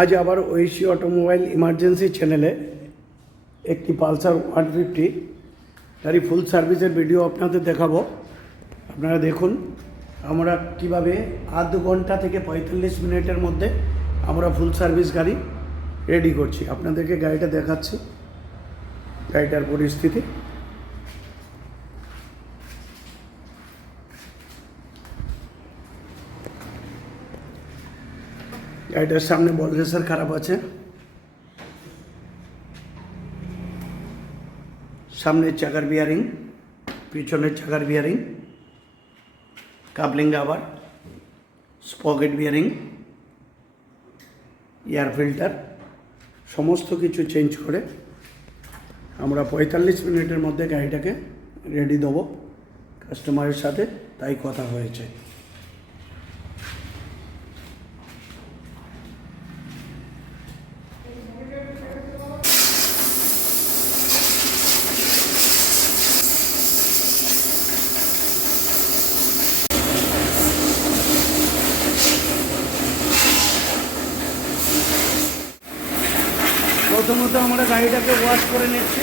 আজ আবার Oishi automobile emergency চ্যানেলে একটি পালসার ওয়ান ফিফটি, তারই ফুল সার্ভিসের ভিডিও আপনাদের দেখাবো। আপনারা দেখুন, আমরা কীভাবে আধ ঘণ্টা থেকে পঁয়তাল্লিশ মিনিটের মধ্যে আমরা ফুল সার্ভিস গাড়ি রেডি করছি। আপনাদেরকে গাড়িটা দেখাচ্ছি, গাড়িটার পরিস্থিতি। গাড়িটার সামনে বল রেসার খারাপ আছে। সামনের চাকার বিয়ারিং পিছনের চাকার bearing coupling rubber sprocket bearing air filter সমস্ত কিছু চেঞ্জ করে আমরা পঁয়তাল্লিশ মিনিটের মধ্যে গাড়িটাকে রেডি দেবো কাস্টমারের সাথে, তাই কথা হয়েছে। প্রথমত আমরা গাড়িটাকে ওয়াশ করে নিচ্ছি।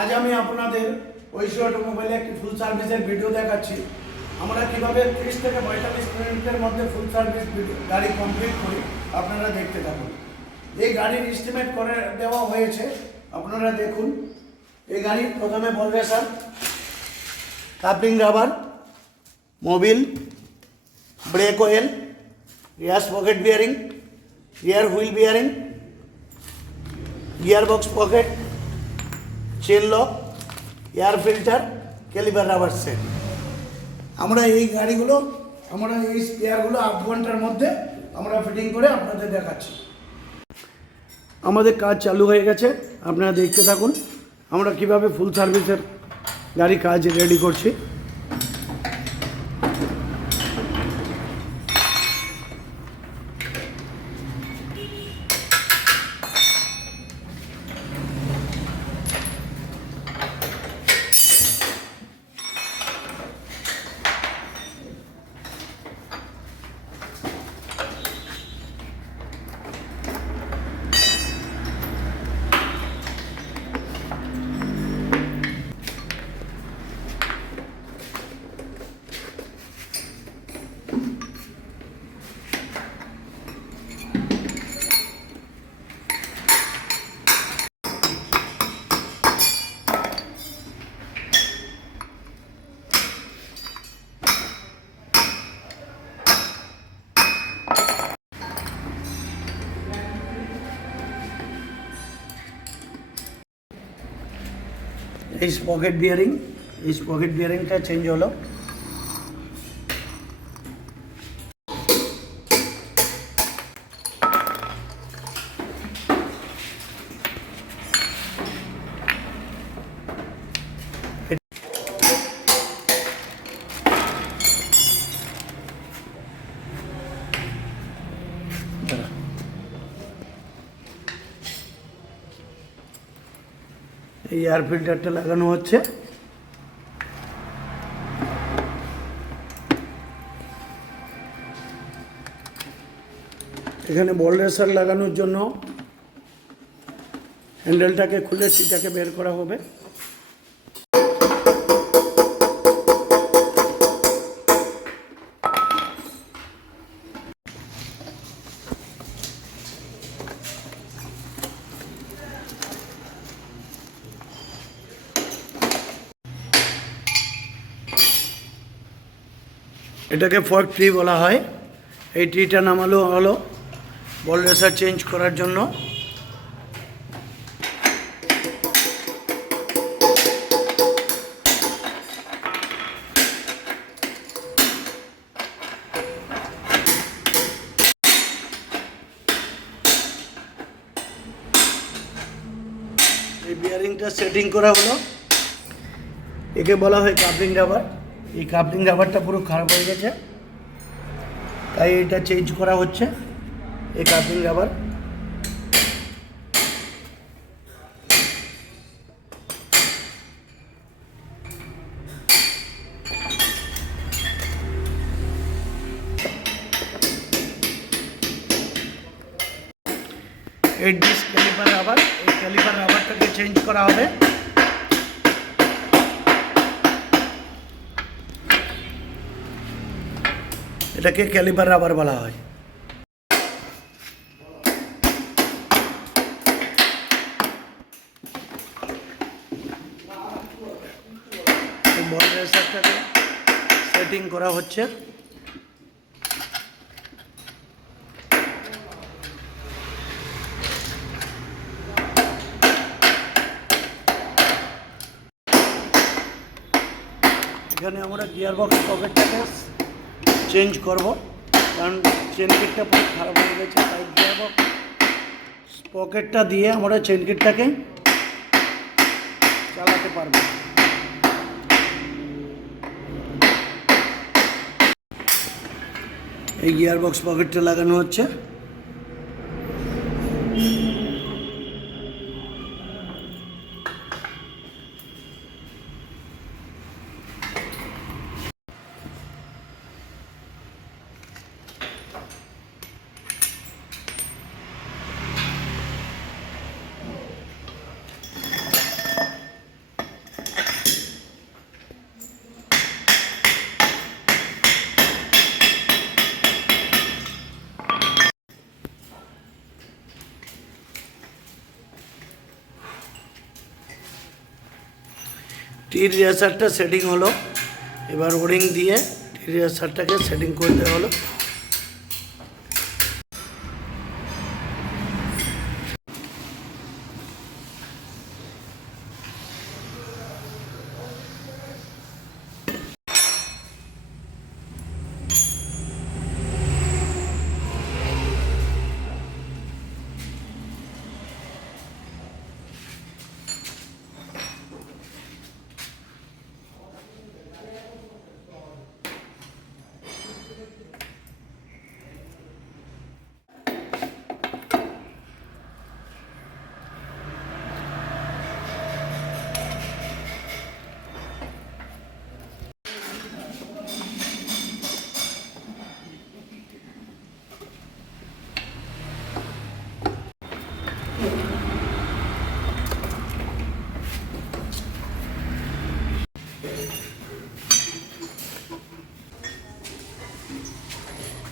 আজ আমি আপনাদের ঐশী অটোমোবাইলে একটি ফুল সার্ভিসের ভিডিও দেখাচ্ছি। আমরা কীভাবে ত্রিশ থেকে পঁয়তাল্লিশ মিনিটের মধ্যে ফুল সার্ভিস গাড়ি কমপ্লিট করি, আপনারা দেখতে থাকুন। এই গাড়ির এস্টিমেট করে দেওয়া হয়েছে, আপনারা দেখুন। এই গাড়ি প্রথমে বলবে, sir coupling rubber. Mobil brake oil rear pocket bearing rear wheel bearing gear box pocket chain lock air filter caliper rubber set আমরা এই গাড়িগুলো, আমরা এই স্পেয়ারগুলো আধ ঘণ্টার মধ্যে আমরা ফিটিং করে আপনাদের দেখাচ্ছি। আমাদের কাজ চালু হয়ে গেছে, আপনারা দেখতে থাকুন। আমরা কীভাবে ফুল সার্ভিসের গাড়ি কাজ রেডি করছি। এই পকেট বিয়ারিং এই পকেট বিয়ারিংটা চেঞ্জ হলো এই এয়ার ফিল্টারটা লাগানো হচ্ছে। এখানে বল রেসার লাগানোর জন্য হ্যান্ডেলটাকে খুলে সেটাকে বের করা হবে। এটাকে ফর্ক ট্রি বলা হয়। এই ট্রিটা নামালো হলো বল রেসার চেঞ্জ করার জন্য। এই বিয়ারিংটা সেটিং করা হলো। একে বলা হয় কাপলিং রাবার এই কাপলিং রাবারটা পুরো খারাপ হয়ে গেছে। তাই এটা চেঞ্জ করা হচ্ছে, এই কাপলিং রাবার এই ডিস্ক ক্যালিপার রাবার এই ক্যালিপার রাবারটাকে চেঞ্জ করা হবে। এটাকে ক্যালিপার রাবার বলা হয়। সেটিং করা হচ্ছে। এখানে আমরা গিয়ার বক্স পকেটটাকে চেঞ্জ করব। কারণ চেন কিটটা পুরো খারাপ হয়ে গেছে, তাই বক্স পকেটটা দিয়ে আমরা চেন কিটটাকে চালাতে পারব। এই গিয়ার বক্স পকেটটা লাগানো হচ্ছে। টির রেসারটা সেটিং হলো। এবার ওরিং দিয়ে টির রেসারটাকে সেটিং করতে হলো।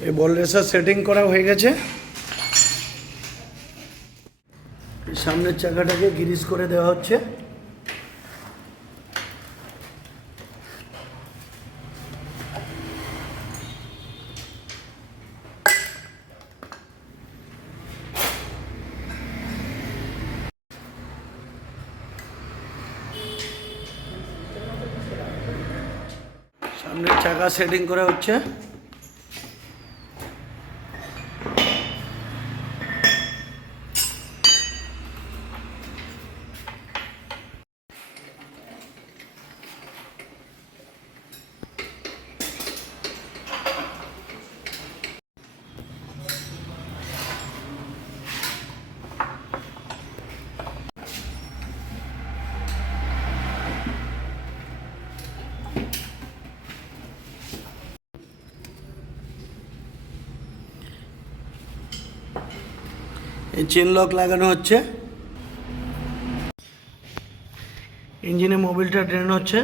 এই বল রেসার সেটিং করা হয়ে গেছে। সামনের চাকাটাকে গিরিস করে দেওয়া হচ্ছে। সামনের চাকা সেটিং করা হচ্ছে। এই চেন লক লাগানো হচ্ছে। ইঞ্জিনে মোবিলটা ড্রেন হচ্ছে।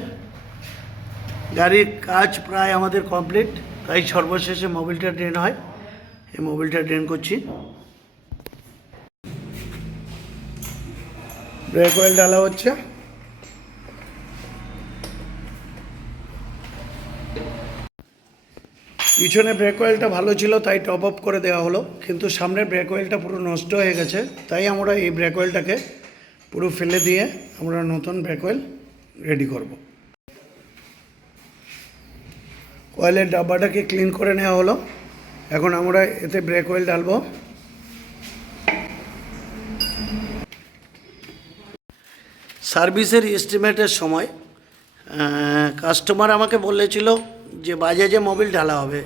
গাড়ির কাজ প্রায় আমাদের কমপ্লিট তাই সর্বশেষে মোবিলটা ড্রেন হয়। এই মোবিলটা ড্রেন করছি। ব্রেক অয়েল ডালা হচ্ছে। পিছনে ব্রেক অয়েলটা ভালো ছিল, তাই টপ আপ করে দেওয়া হলো। কিন্তু সামনের ব্রেক অয়েলটা পুরো নষ্ট হয়ে গেছে, তাই আমরা এই ব্রেক অয়েলটাকে পুরো ফেলে দিয়ে আমরা নতুন ব্রেক অয়েল রেডি করব। অয়েলের ডাব্বাটাকে ক্লিন করে নেওয়া হলো। এখন আমরা এতে ব্রেক অয়েল ডালবো সার্ভিসের এস্টিমেটের সময় কাস্টমার আমাকে বলেছিল যে বাজাজে মোবিল ঢালা হবে,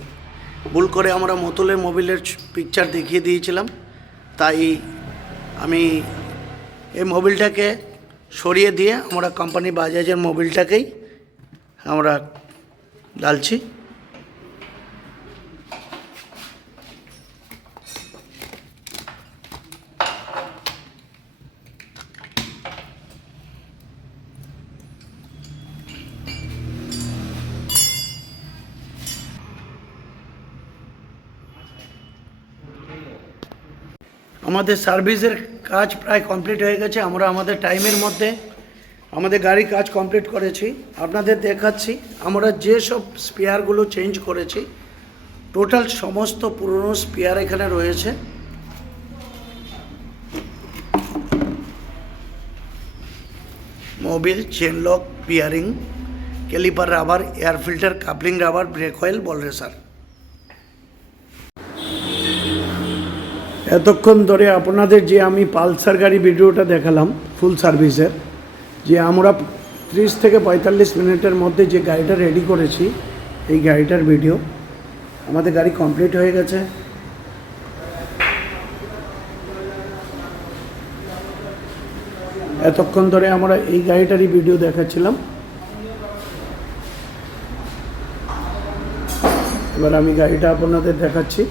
ভুল করে আমরা মতুলের মোবিলের পিকচার দেখিয়ে দিয়েছিলাম, তাই আমি এই মোবিলটাকে সরিয়ে দিয়ে আমরা কোম্পানি বাজাজের মোবিলটাকেই আমরা ডালছি আমাদের সার্ভিসের কাজ প্রায় কমপ্লিট হয়ে গেছে, আমরা আমাদের টাইমের মধ্যে আমাদের গাড়ি কাজ কমপ্লিট করেছি, আপনাদের দেখাচ্ছি, আমরা যে সব স্পেয়ারগুলো চেঞ্জ করেছি, টোটাল সমস্ত পুরনো স্পেয়ার এখানে রয়েছে। Mobil, chain lock, bearing, caliper rubber, air filter, coupling rubber, brake oil, ball racer. এতক্ষণ ধরে আপনাদের যে আমি পালসার গাড়ি ভিডিওটা দেখালাম ফুল সার্ভিসের যে আমরা ত্রিশ থেকে পঁয়তাল্লিশ মিনিটের মধ্যে যে গাড়িটা রেডি করেছি, এই গাড়িটার ভিডিও আমাদের গাড়ি কমপ্লিট হয়ে গেছে। এতক্ষণ ধরে আমরা এই গাড়িটারই ভিডিও দেখাচ্ছিলাম। এবার আমি গাড়িটা আপনাদের দেখাচ্ছি।